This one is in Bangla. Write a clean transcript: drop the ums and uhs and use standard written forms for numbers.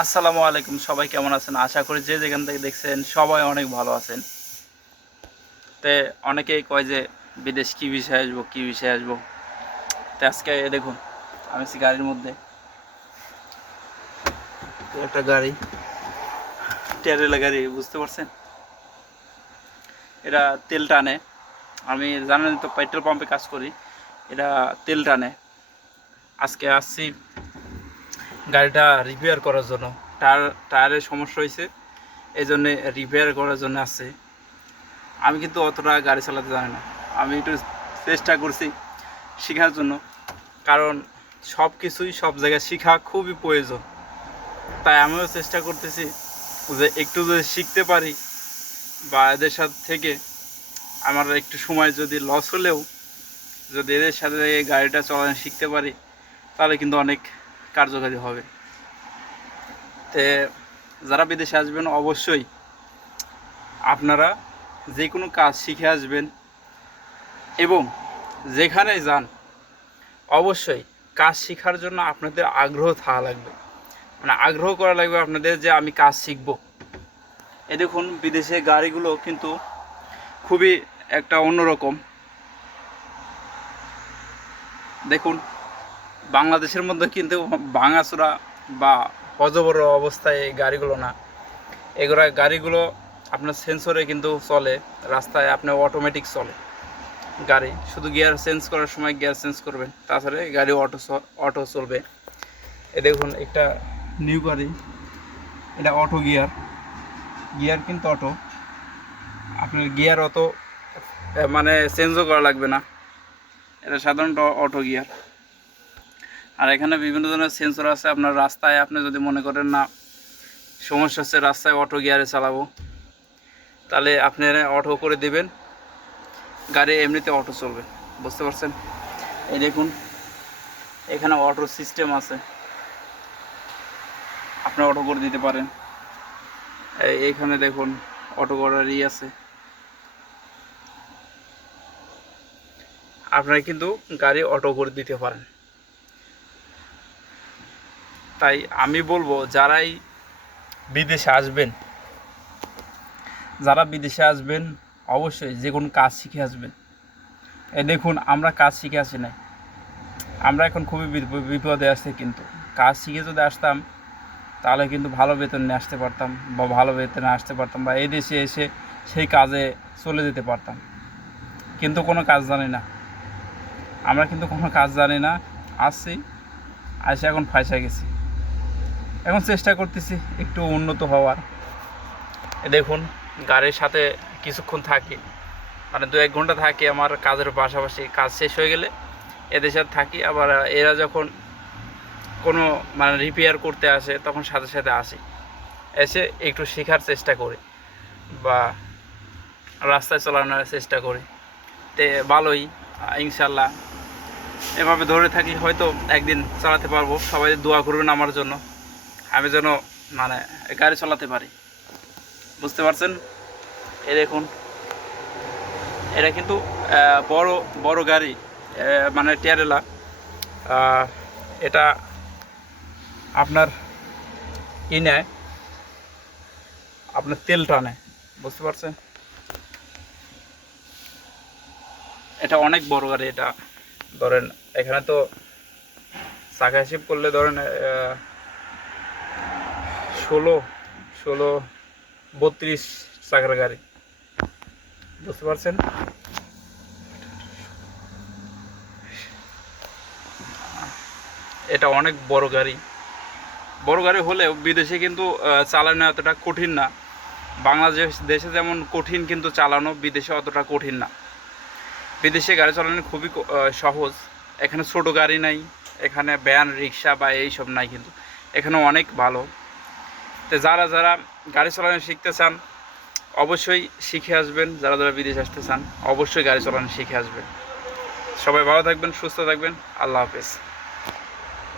আসসালামু আলাইকুম। সবাই কেমন আছেন? আশা করি যে যেখান থেকে দেখছেন সবাই অনেক ভালো আছেন। তে অনেকেই কয় যে বিদেশ কী বিষয়ে আসবো, কী বিষয়ে আসবো। তো আজকে দেখুন আমি আছি গাড়ির মধ্যে। একটা গাড়ি, ট্রেলা গাড়ি, বুঝতে পারছেন? এটা তেল টানে। আমি জানেন তো পেট্রোল পাম্পে কাজ করি। এটা তেল টানে। আজকে আসছি গাড়িটা রিপেয়ার করার জন্য। টায়ারের সমস্যা হয়েছে, এই জন্যে রিপেয়ার করার জন্য আসছে। আমি কিন্তু অতটা গাড়ি চালাতে জানি না। আমি একটু চেষ্টা করছি শেখার জন্য, কারণ সব কিছুই সব জায়গায় শেখা খুবই প্রয়োজন। তাই আমিও চেষ্টা করতেছি যে একটু যদি শিখতে পারি বা এদের সাথে থেকে আমার একটু সময় যদি লস হলেও যদি এদের সাথে গাড়িটা চালানো শিখতে পারি তাহলে কিন্তু অনেক কার্যকারী হবে। তে যারা বিদেশে আসবেন অবশ্যই আপনারা যে কোনো কাজ শিখে আসবেন এবং যেখানে যান অবশ্যই কাজ শেখার জন্য আপনাদের আগ্রহ থাকা লাগবে, মানে আগ্রহ করা লাগবে আপনাদের যে আমি কাজ শিখব। এ দেখুন বিদেশে গাড়িগুলো কিন্তু খুবই একটা অন্যরকম। দেখুন বাংলাদেশের মধ্যে কিন্তু ভাঙাচোরা বা অজবর অবস্থায় এই গাড়িগুলো না। এগুলো গাড়িগুলো আপনার সেন্সরে কিন্তু চলে, রাস্তায় আপনার অটোমেটিক চলে গাড়ি। শুধু গিয়ার চেঞ্জ করার সময় গিয়ার চেঞ্জ করবেন, তাছাড়া গাড়ি অটো চলবে। এ দেখুন একটা নিউ গাড়ি, এটা অটো গিয়ার। গিয়ার কিন্তু অটো, আপনার গিয়ার অত মানে চেঞ্জও করা লাগবে না, এটা সাধারণত অটো গিয়ার। আর এখানে বিভিন্ন ধরনের সেন্সর আছে। আপনার রাস্তায় আপনি যদি মনে করেন না সমস্যা হচ্ছে রাস্তায় অটো গিয়ারে চালাবো, তাহলে আপনি অটো করে দিবেন, গাড়ি এমনিতে অটো চলবে। বুঝতে পারছেন? এই দেখুন এখানে অটো সিস্টেম আছে, আপনি অটো করে দিতে পারেন। এইখানে দেখুন অটো করার আছে। আপনারা কিন্তু গাড়ি অটো করে দিতে পারেন। তাই আমি বলবো যারা বিদেশে আসবেন অবশ্যই যে কোনো কাজ শিখে আসবেন। এই দেখুন আমরা কাজ শিখে আসি নাই, আমরা এখন খুবই বিপদে আছি। কিন্তু কাজ শিখে যদি আসতাম তাহলে কিন্তু ভালো বেতন নিয়ে আসতে পারতাম, বা ভালো বেতনে আসতে পারতাম, বা এই দেশে এসে সেই কাজে চলে যেতে পারতাম। কিন্তু কোনো কাজ জানি না, আমরা কিন্তু কোনো কাজ জানি না। আসছি, এসে এখন ফাঁসে গেছি। এখন চেষ্টা করতেছি একটু উন্নত হওয়ার। দেখুন গাড়ির সাথে কিছুক্ষণ থাকি, মানে 2-1 ঘন্টা থাকি আমার কাজের পাশাপাশি। কাজ শেষ হয়ে গেলে এদের সাথে থাকি। আবার এরা যখন কোনো মানে রিপেয়ার করতে আসে তখন সাথে সাথে আসি, এসে একটু শেখার চেষ্টা করি বা রাস্তায় চালানোর চেষ্টা করি। তে ভালোই, ইনশাল্লাহ এভাবে ধরে থাকি, হয়তো একদিন চালাতে পারবো। সবাই দোয়া করবেন আমার জন্য, আমি যেন মানে গাড়ি চালাতে পারি। বুঝতে পারছেন? এই দেখুন এটা কিন্তু বড় বড় গাড়ি, মানে ট্রেলা। এটা আপনার নেয়, আপনার তেল টানে। বুঝতে পারছেন? এটা অনেক বড় গাড়ি। এটা ধরেন এখানে তো চাকা হিসেব করলে ধরেন 32 চাকার গাড়ি। বুঝতে পারছেন? এটা অনেক বড় গাড়ি। বড় গাড়ি হলেও বিদেশে কিন্তু চালানো এতটা কঠিন না। বাংলাদেশ দেশে যেমন কঠিন, কিন্তু চালানো বিদেশে অতটা কঠিন না। বিদেশে গাড়ি চালানো খুবই সহজ। এখানে ছোট গাড়ি নাই, এখানে ভ্যান রিক্সা বা এইসব নাই, কিন্তু এখানে অনেক ভালো। তো যারা যারা গাড়ি চালানো শিখতে চান অবশ্যই শিখে আসবেন। যারা যারা বিদেশে আসতে চান অবশ্যই গাড়ি চালানো শিখে আসবেন। সবাই ভালো থাকবেন, সুস্থ থাকবেন। আল্লাহ হাফেজ।